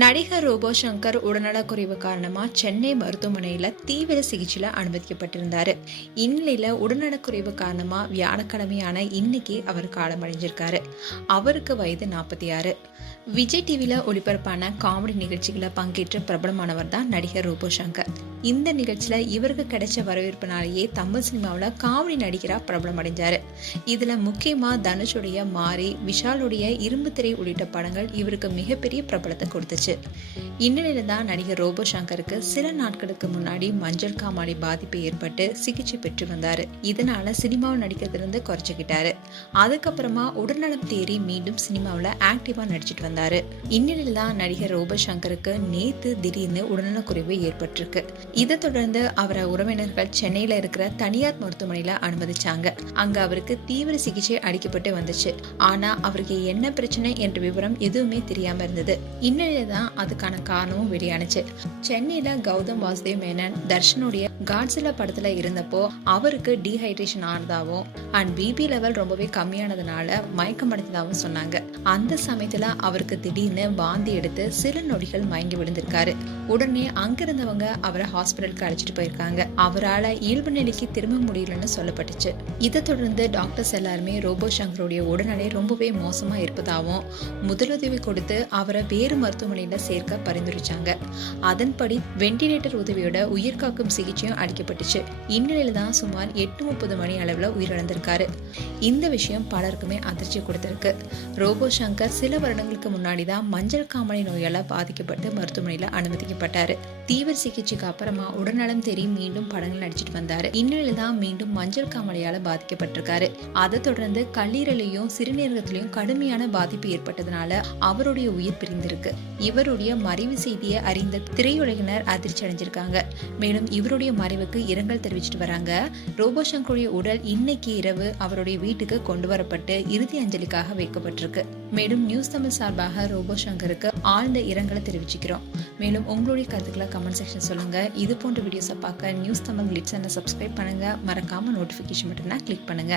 நடிகர் ரோபோ சங்கர் உடல்நலக்குறைவு காரணமா சென்னை மருத்துவமனையில தீவிர சிகிச்சையில அனுமதிக்கப்பட்டிருந்தாரு. இந்நிலையில உடல்நலக்குறைவு காரணமா வியாழக்கிழமையான இன்னைக்கு அவர் காலமடைஞ்சிருக்காரு. அவருக்கு வயது 46. விஜய் டிவில ஒளிபரப்பான காமெடி நிகழ்ச்சிகளை பங்கேற்று பிரபலமானவர் தான் நடிகர் ரோபோ சங்கர். இந்த நிகழ்ச்சியில இவருக்கு கிடைச்ச வரவேற்பினாலேயே தமிழ் சினிமாவில் காமெடி நடிகரா பிரபலம் அடைஞ்சாரு. இதுல முக்கியமா தனுஷுடைய மாரி, விஷாலுடைய இரும்பு திரை உள்ளிட்ட படங்கள் இவருக்கு மிகப்பெரிய பிரபலத்தை கொடுத்துச்சு. இந்நிலையில தான் நடிகர் ரோபோ சங்கருக்கு சில நாட்களுக்கு முன்னாடி மஞ்சள் காமாலை பாதிப்பு ஏற்பட்டு சிகிச்சை பெற்று வந்தாரு. இதனால சினிமாவில் நடிக்கிறதுலேருந்து குறைச்சிக்கிட்டாரு. அதுக்கப்புறமா உடல்நலம் தேறி மீண்டும் சினிமாவில் ஆக்டிவா நடிச்சிட்டு வந்தாரு. இந்நிலையில தான் நடிகர் ரோபோ சங்கருக்கு நேத்து திடீர்னு உடல்நலக்குறைவு ஏற்பட்டிருக்கு. இதை தொடர்ந்து அவரை உறவினர்கள் சென்னையில இருக்கிற தனியார் மருத்துவமனையில அனுமதிச்சாங்க. அங்க அவருக்கு தீவிர சிகிச்சை அளிக்கப்பட்டு வந்துச்சு. ஆனா அவருக்கு என்ன பிரச்சனை என்ற விவரம் எதுவுமே தெரியாம இருந்தது. இந்நிலையில தான் அதுக்கான காரணமும் வெளியானுச்சு. சென்னையில கௌதம் வாசுதேவ் மேனன் தர்ஷனுடைய காட்ஸிலா படத்துல இருந்தப்போ அவருக்கு டீஹைட்ரேஷன் ஆனதாகவும் அண்ட் பிபி லெவல் ரொம்பவே கம்மியானதுனால மயக்கம் அடைந்ததாகவும் சொன்னாங்க. அந்த சமயத்துல அவருக்கு திடீர்னு வாந்தி எடுத்து சில நொடிகள் மயங்கி விழுந்திருக்காரு. உடனே அங்கிருந்தவங்க அவரை ஹாஸ்பிட்டலுக்கு அழைச்சிட்டு போயிருக்காங்க. அவரால் இயல்பு நிலைக்கு திரும்ப முடியலன்னு சொல்லப்பட்டுச்சு. இதை தொடர்ந்து டாக்டர்ஸ் எல்லாருமே ரோபோ சங்கருடைய உடல்நிலை ரொம்பவே மோசமா இருப்பதாகவும் முதலுதவி கொடுத்து அவரை வேறு மருத்துவமனையில சேர்க்க பரிந்துரைச்சாங்க. அதன்படி வெண்டிலேட்டர் உதவியோட உயிர்காக்கும் சிகிச்சையும் அளிக்கப்பட்டுச்சு. இந்நிலையில தான் சுமார் 8:30 மணி அளவுல உயிரிழந்திருக்காரு. இந்த விஷயம் பலருக்குமே அதிர்ச்சி கொடுத்திருக்கு. ரோபோ சங்கர் சில வருடங்களுக்கு முன்னாடி தான் மஞ்சள் காமாலை நோயால பாதிக்கப்பட்டு மருத்துவமனையில அனுமதிக்கப்பட்டாரு. தீவிர சிகிச்சைக்கு அப்புறமா உடல்நலம் தேறி மீண்டும் படங்கள் நடிச்சிட்டு வந்தாரு. இந்நிலையில தான் மீண்டும் மஞ்சள் காமாலையால பாதிக்கப்பட்டிருக்காரு. அதை தொடர்ந்து கல்லீரலையும் சிறுநீரகத்திலையும் கடுமையான பாதிப்பு ஏற்பட்டதுனால அவருடைய உயிர் பிரிந்திருக்கு. இவருடைய மறைவு செய்தியை அறிந்த திரையுலகினர் அதிர்ச்சி அடைஞ்சிருக்காங்க. மேலும் இவருடைய மறைவுக்கு இரங்கல் தெரிவிச்சிட்டு வராங்க. ரோபோ சங்கருடைய உடல் இன்னைக்கு இரவு அவருடைய வீட்டுக்கு கொண்டு வரப்பட்டு இறுதி அஞ்சலிக்காக வைக்கப்பட்டிருக்கு. மேலும் நியூஸ் தமிழ் சார்பாக ரோபோ சங்கருக்கு ஆழ்ந்த இரங்கலை தெரிவிச்சுக்கிறோம். மேலும் உங்களுடைய கருத்துக்களை கமெண்ட் செக்ஷன் சொல்லுங்க. இது போன்ற வீடியோஸை பார்க்க நியூஸ் தமிழ் கிளிட்ஸ் சப்ஸ்கிரைப் பண்ணுங்க. மறக்காம நோட்டிபிகேஷன் பட்டனை கிளிக் பண்ணுங்க.